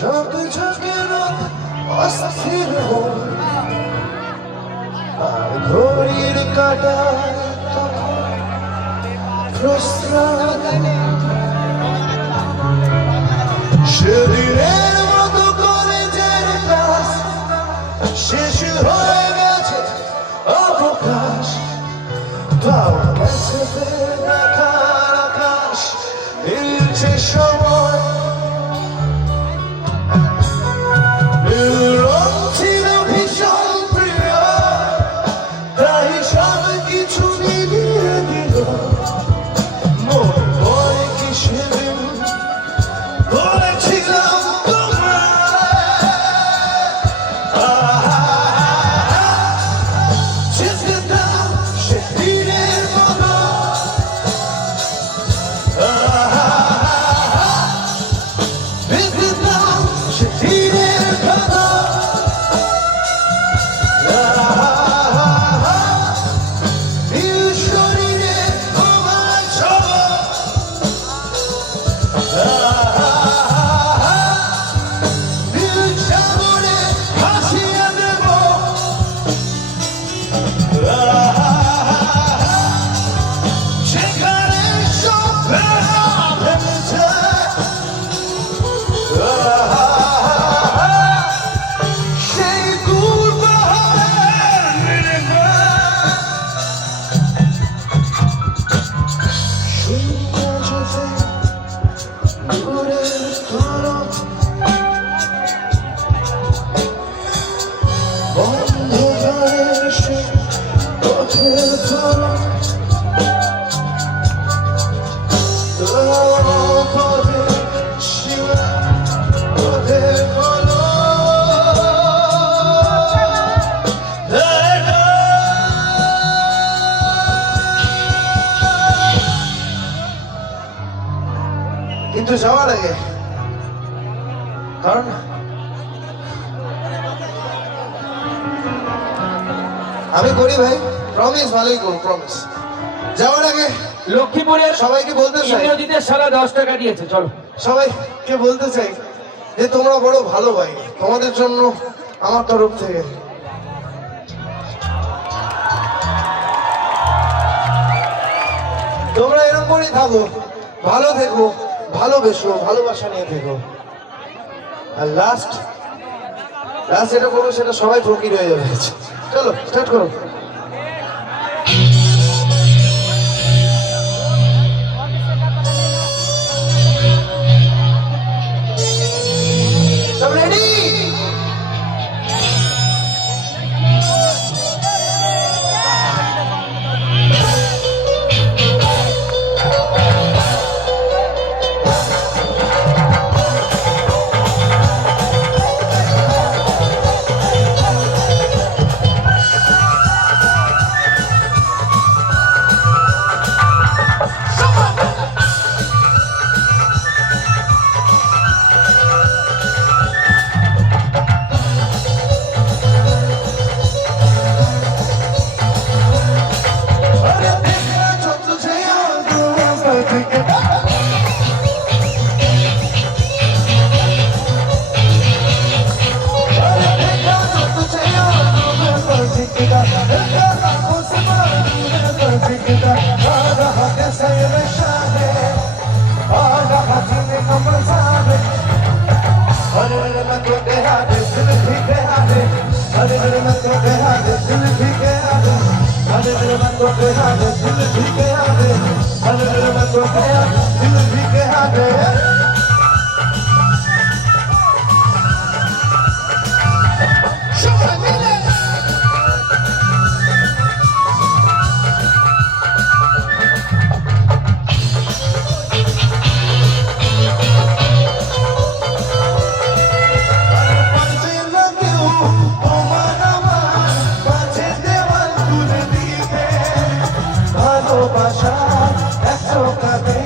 ঝকঝকে রোদ অস্থির আর ঘড়ির কাঁটায় তখন প্রস্রাব সেদিনের মতো কলেজের ক্লাস শেষ হয়ে গেছে অবকাশ পাওয়া গেছে দেখার আকাশ মিলছে সময় ছিল ভীষণ প্রিয় তাই সব কিছু মিলিয়ে দিল মন বলে কি সেদিন বলেছিলাম কিন্তু যাওয়ার আগে কারণ আমি করি ভাই প্রমিস ভালোই করবো প্রমিস যাওয়ার আগে লক্ষ্মীপুরের সবাইকে বলতে চাই ইন্দ্রজিতের সালা 10 টাকা দিয়েছে চলো সবাইকে বলতে চাই যে তোমরা বড় ভালো ভাই তোমাদের জন্য আমার তরফ থেকে তোমরা এরকম করেই থাকো ভালো থেকো ভালোবেসো ভালোবাসা নিয়ে থেকো আর লাস্ট যেটা করবো সেটা সবাই ফকির হয়ে যাবে চলো স্টার্ট করো রেডি ভালোবাসা একশো কাঁদে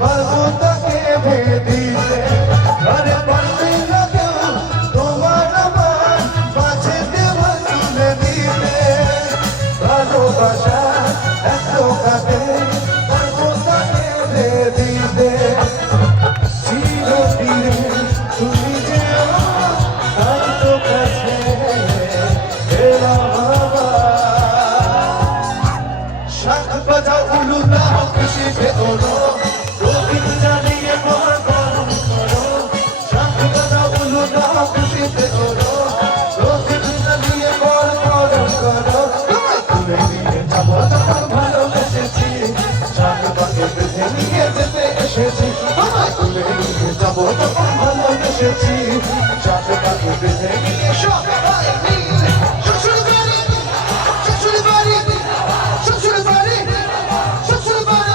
বাবু তাকে পাবো তখন ভালোবেসেছি সাথে কাছে বেঁধে নিয়ে সবাই মিলে শ্বশুর বাড়ি শ্বশুর বাড়ি শ্বশুর বাড়ি শ্বশুর বাড়ি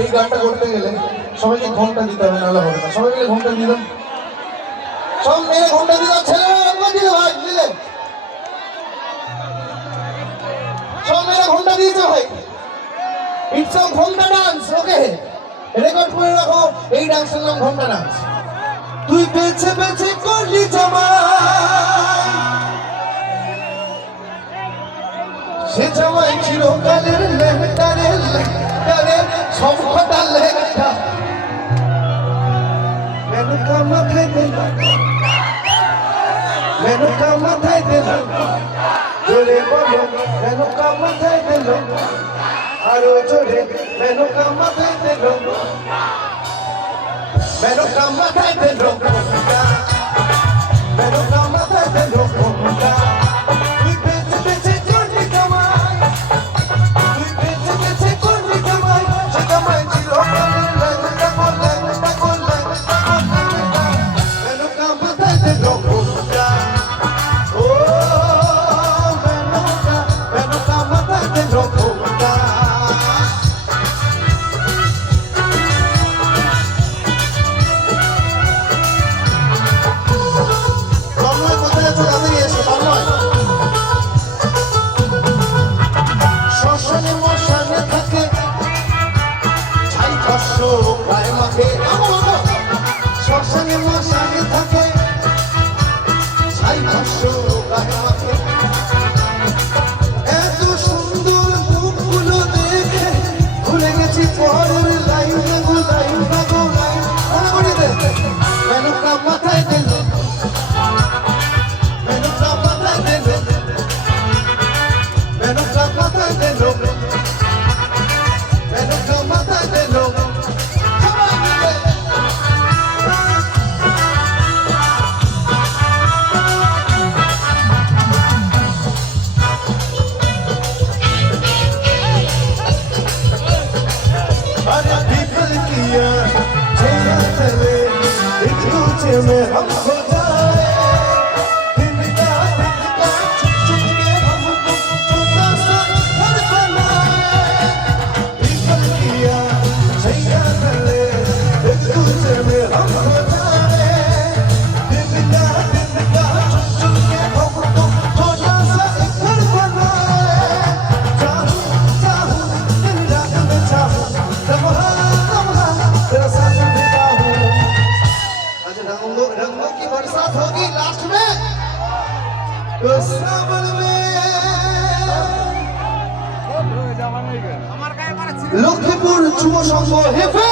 এই গানটা করতে গেলে সবাইকে ঘন্টা দিতে হবে, নাহলে হবে না। সবাই মিলে ঘন্টা দিলাম, সব মেয়ে ঘন্টা দিলাম, ছেলেরা একবার দিলে ভাই দিলে, সব মেয়েরা ঘন্টা দিয়েছে ভাই। ইটস আ ঘন্টা ডান্স, ওকে রেকর্ড করে রাখো। এই ডান্সের নাম ঘন্টা ডান্স। তুই বেছে বেছে করলি জামাই, সে জামাই চিরকালের লেহেটারে লেহেটারে সব ঘটা লেহেটা মেনকা মাথায় দিল, মেনকা মাথায় দিল, জোরে বলো মেনকা মাথায় দিল, আরো জোরে মেনকা মাথায় দিল, মেনকা মাথায় দিল, মেনকা মাথায় দিল। তুই বেঁচে বেঁচে করলি জামাই, তুই বেঁচে বেঁচে করলি জামাই, সে জামাই চিরকালের লেহেটা গোল লেহেটা গোল লেহেটা গোল লেহেটা, মেনকা মাথায় দিল ঘোমটা। ও মেনকা, মেনকা মাথায় দিল ঘোমটা। তন্ময় কোথায় আছো? তাড়াতাড়ি এসো তন্ময়। শ্মশানে মশানে থাকে ছাই কষ্ট গায়ে মাখে, শ্মশানে মশানে থাকে ছাই কষ্ট গায়ে মাখে। এত সুন্দর মুখগুলো দেখে ভুলে গেছি পরের লাইন গো লাইন গো লাইন। মনে করে দে মেনকা মাথায় দিল, মেনকা মাথায় দিল, মেনকা মাথায় দিল, মেনকা মাথায় দিল। সবাই মিলে अरे पीपल किया छेड़ा तले एक दूजे में हम खो जाए, दिन का छुप छुप के हमको छोटा सा घर बनाए। पीपल किया छेड़ा तले एक दूजे में हम खो जाए, दिन का छुप छुप के हमको छोटा सा एक घर बनाए। चाहूं चाहूं दिन रात में चाहूं लम्हा लम्हा तेरा साथ देता हूँ। आज रंगों की बरसात होगी लास्ट में तो सावन में। লক্ষ্মীপুর যুব সংঘ হেফে